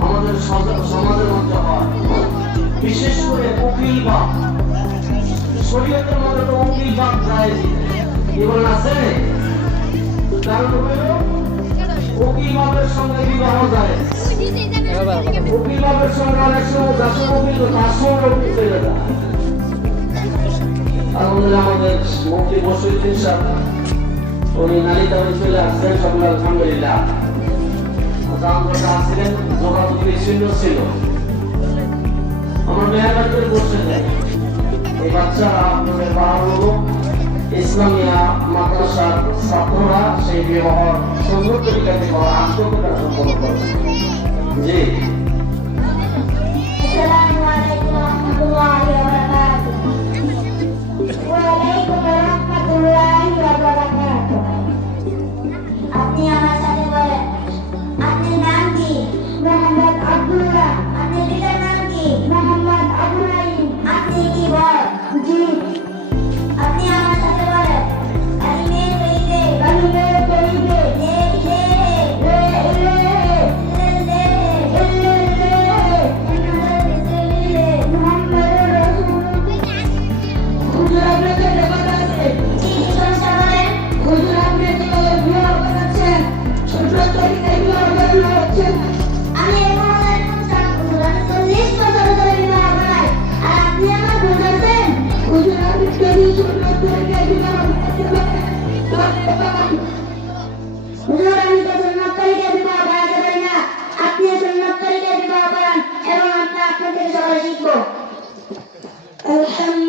আমাদের সমাজের বিশেষ করে উকিল বা শরীয়তের মধ্যে তো উকিল বাপ যায় কি আছে কারণ হলো উকিল বাপের সঙ্গে বিবাহ যায় উকিল বাপের সঙ্গে অনেক সময় যার উকিল তো উকিল চলে যায় আমাদের মুফতি বসিউদ্দিন সাহেব উনি নালিতা উনি চলে আসছেন, সকলে আলহামদুলিল্লাহ। জানতে আসছিলেন, যোগাযোগ বিচ্ছিন্ন ছিল। আমার মেয়ের বাড়িতে বসে যায় এই বাচ্চারা আপনাদের বাহাগুলো ইসলামিয়া মাদ্রাসার ছাত্ররা, সেই ব্যবহার সুন্দর তরিকা ব্যবহার আত্মকতা সম্পন্ন করে জি।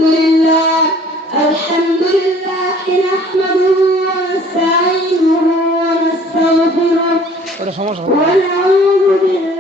الحمد لله الحمد لله نحمده ونستعينه ونستغفره. ونعوذ بالله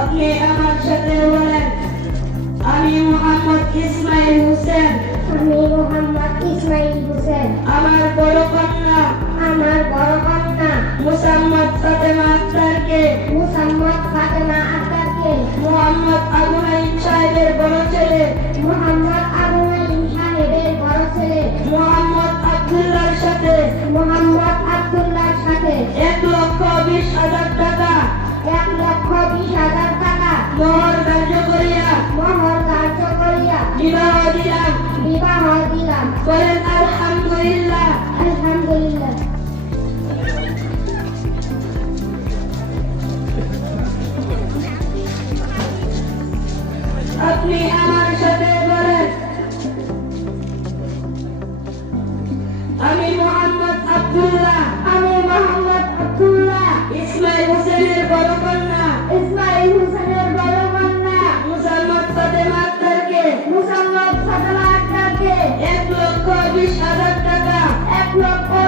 আপনি আমার সাথে বলেন আমি মোহাম্মদ ইসমাইল হোসেন। আমি মোহাম্মদ ইসমাইল হোসেন। আমার বড় কন্যা মুসাম্মদ ফাতেমা আক্তারকে মুসাম্মদ ফাতেমা আক্তারকে মোহাম্মদ আবু নাইম সাহেবের বড় ছেলে মোহাম্মদ আবু নাঈম সাহেবের বড় ছেলে মোহাম্মদ আব্দুল্লাহর সাথে মোহাম্মদ আব্দুল্লাহর সাথে। এক লক্ষ বিশ হাজার টাকা এক লক্ষ বিশ হাজার টাকা। মোহর ধার্য করিয়া মোহর ধার্য করিয়া বিবাহ দিলাম। বিবাহ দিলাম। বলেন আলহামদুলিল্লাহ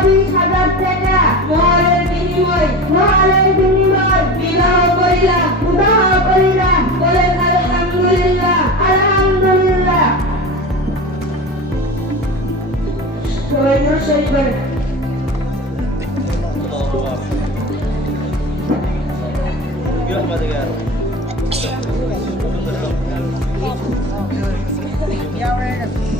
চব্বিশ হাজার টাকা মোহরের বিনিময় মোহরের বিনিময় বিবাহ করিলাম বিবাহ করিলাম বলে আলহামদুলিল্লাহ আলহামদুলিল্লাহ সৈন্য শরীফের Yeah, we're